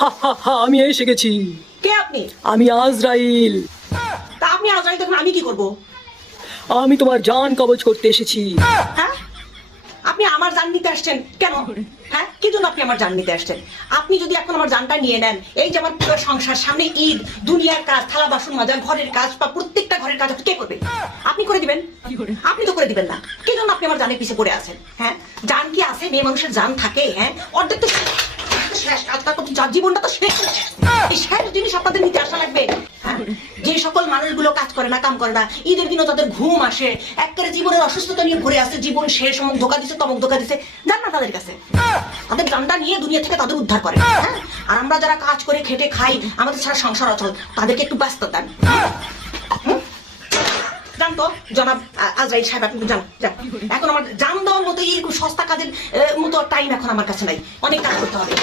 হা হা হা, আমি এসে গেছি। কে আপনি? আমি আজরাইল। তা আপনি আজরাইল তখন আমি কি করব? আমি তোমার জান কবজ করতে এসেছি। হ্যাঁ, আপনি আমার জান নিতে আসছেন কেন? হ্যাঁ, কি জন্য আপনি আমার জান নিতে আসছেন? আপনি যদি এখন আমার জানটা নিয়ে নেন, এই যে আমার পুরো সংসার, সামনে ঈদ, দুনিয়ার কাজ, থালা বাসন মাজা, ঘরের কাজ বা প্রত্যেকটা ঘরের কাজ কে করবে? আপনি করে দিবেন? আপনি তো করে দিবেন না। কি জন্য আপনি আমার জানের পিছে পড়ে আছেন? হ্যাঁ, জান কি আছে? মেয়ে মানুষের জান থাকে? হ্যাঁ, অর্ধেক তো শেষ। আজকাল তো জীবনটা তো শেষ। এই শেষ জিনিস আপনাদের নিতে আসা লাগবে? হ্যাঁ, যে সকল মানুষগুলো কাজ করে না, কাম করে না, ঈদের দিনও তাদের ঘুম আসে, একেবারে জীবনের অসুস্থতা নিয়ে ঘুরে আসে, জীবন শেষ, অমুক ধোকা দিছে, তমক ধোকা দিছে, যান না তাদের কাছে। তাদের জানটা নিয়ে দুনিয়া থেকে তাদের উদ্ধার করে। হ্যাঁ, আর আমরা যারা কাজ করে খেটে খাই, আমাদের সারা সংসার অচল, তাদেরকে একটু ব্যস্ত দেন। জান তো জনাব আজরাইল সাহেব, আপনি জান যান। এখন আমার জান দেওয়ার মতো এই সস্তা কাজের মতো টাইম এখন আমার কাছে নাই, অনেক কাজ করতে হবে।